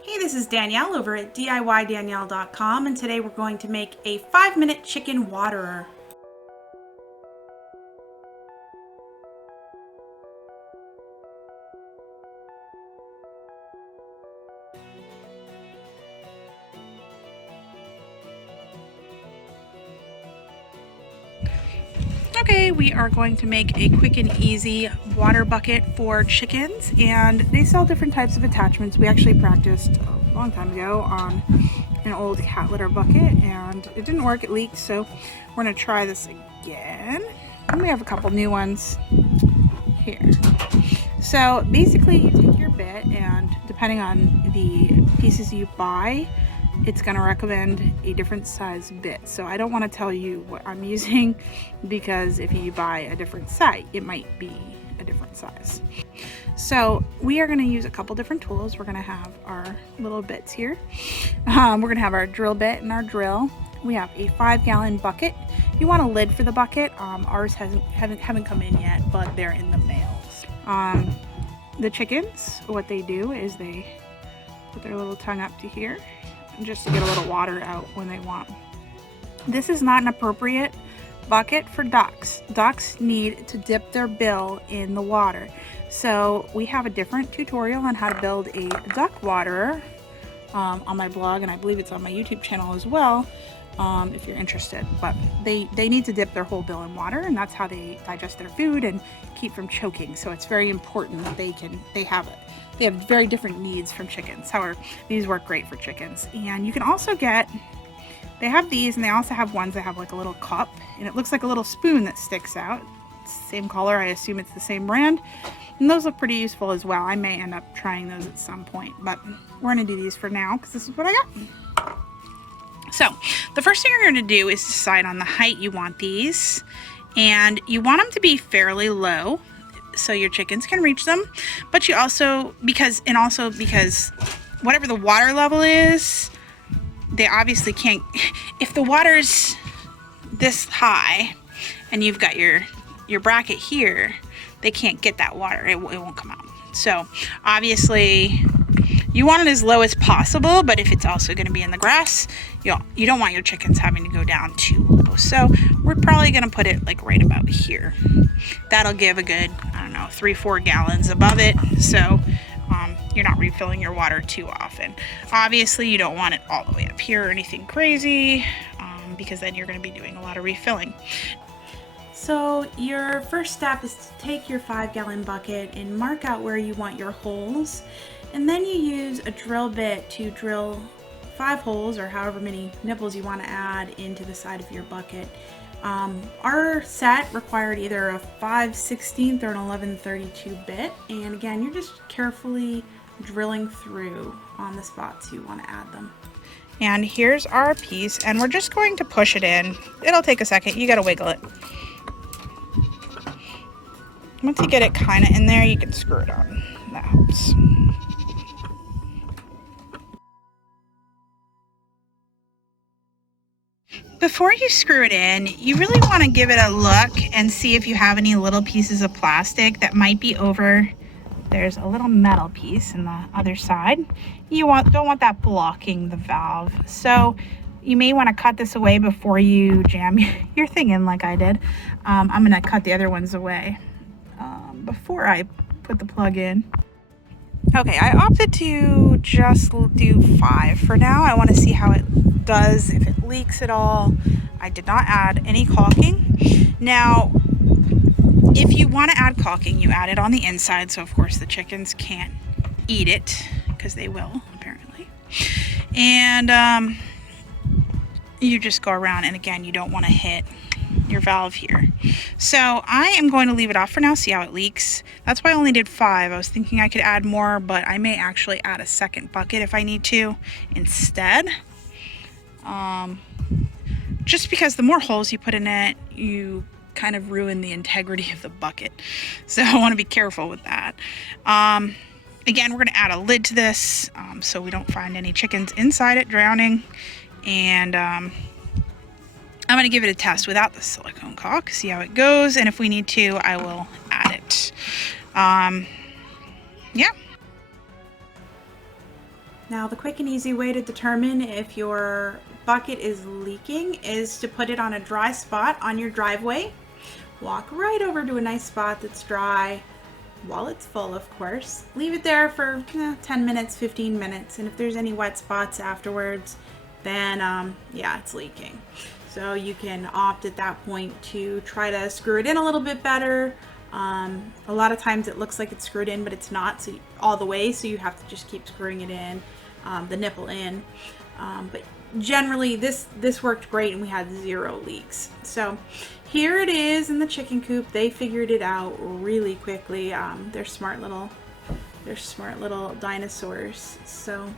Hey, this is Danielle over at DIYDanielle.com, and today we're going to make a 5-minute chicken waterer. Okay, we are going to make a quick and easy water bucket for chickens, and they sell different types of attachments. We actually practiced a long time ago on an old cat litter bucket and it didn't work, it leaked, so we're going to try this again. And we have a couple new ones here. So basically you take your bit, and depending on the pieces you buy, it's going to recommend a different size bit. So I don't want to tell you what I'm using, because if you buy a different site, it might be a different size. So we are going to use a couple different tools. We're going to have our little bits here. We're going to have our drill bit and our drill. We have a 5-gallon bucket. You want a lid for the bucket. Ours haven't come in yet, but they're in the mails. The chickens, what they do is they put their little tongue up to here, just to get a little water out when they want. This is not an appropriate bucket for ducks. Ducks need to dip their bill in the water. So we have a different tutorial on how to build a duck waterer on my blog, and I believe it's on my YouTube channel as well, if you're interested. But they need to dip their whole bill in water, and that's how they digest their food and keep from choking. So it's very important that they have very different needs from chickens. However, these work great for chickens. And you can also they have these, and they also have ones that have like a little cup, and it looks like a little spoon that sticks out. It's the same color, I assume it's the same brand. And those look pretty useful as well. I may end up trying those at some point, but we're gonna do these for now because this is what I got. So the first thing you're going to do is decide on the height you want these, and you want them to be fairly low so your chickens can reach them. But you also, because whatever the water level is, they obviously can't, if the water's this high and you've got your bracket here, they can't get that water. It won't come out. So obviously you want it as low as possible, but if it's also going to be in the grass, you don't want your chickens having to go down too low. So we're probably going to put it like right about here. That'll give a good, I don't know, 3-4 gallons above it. So you're not refilling your water too often. Obviously, you don't want it all the way up here or anything crazy, because then you're going to be doing a lot of refilling. So your first step is to take your 5-gallon bucket and mark out where you want your holes. And then you use a drill bit to drill 5 holes, or however many nipples you want to add into the side of your bucket. Our set required either a 5/16 or an 11/32 bit, and again, you're just carefully drilling through on the spots you want to add them. And here's our piece, and we're just going to push it in. It'll take a second, you gotta wiggle it. Once you get it kind of in there, you can screw it on. That helps. Before you screw it in, you really want to give it a look and see if you have any little pieces of plastic that might be over. There's a little metal piece in the other side. You don't want that blocking the valve. So you may want to cut this away before you jam your thing in like I did. I'm going to cut the other ones away before I put the plug in. Okay, I opted to just do 5 for now. I want to see how it does, if it leaks at all. I did not add any caulking. Now, if you want to add caulking, you add it on the inside, so of course the chickens can't eat it, because they will, apparently. And you just go around, and again, you don't want to hit your valve here. So I am going to leave it off for now, see how it leaks. That's why I only did 5. I was thinking I could add more, but I may actually add a second bucket if I need to instead. Just because the more holes you put in it, you kind of ruin the integrity of the bucket. So I want to be careful with that. Again, we're going to add a lid to this so we don't find any chickens inside it drowning. And I'm going to give it a test without the silicone caulk, see how it goes, and if we need to, I will add it. Yeah. Now the quick and easy way to determine if your bucket is leaking is to put it on a dry spot on your driveway. Walk right over to a nice spot that's dry, while it's full, of course. Leave it there for 10 minutes, 15 minutes, and if there's any wet spots afterwards, then yeah, it's leaking. So you can opt at that point to try to screw it in a little bit better. A lot of times it looks like it's screwed in, but it's not all the way, so you have to just keep screwing it in, the nipple in. But generally this worked great, and we had 0 leaks. So here it is in the chicken coop. They figured it out really quickly. They're smart little dinosaurs. So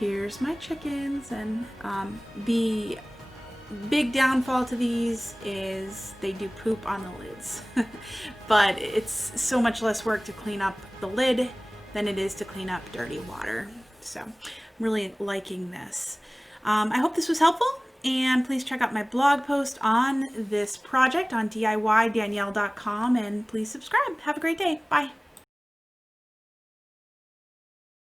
here's my chickens, and the big downfall to these is they do poop on the lids. But it's so much less work to clean up the lid than it is to clean up dirty water. So I'm really liking this. I hope this was helpful, and please check out my blog post on this project on DIYDanielle.com, and please subscribe. Have a great day. Bye.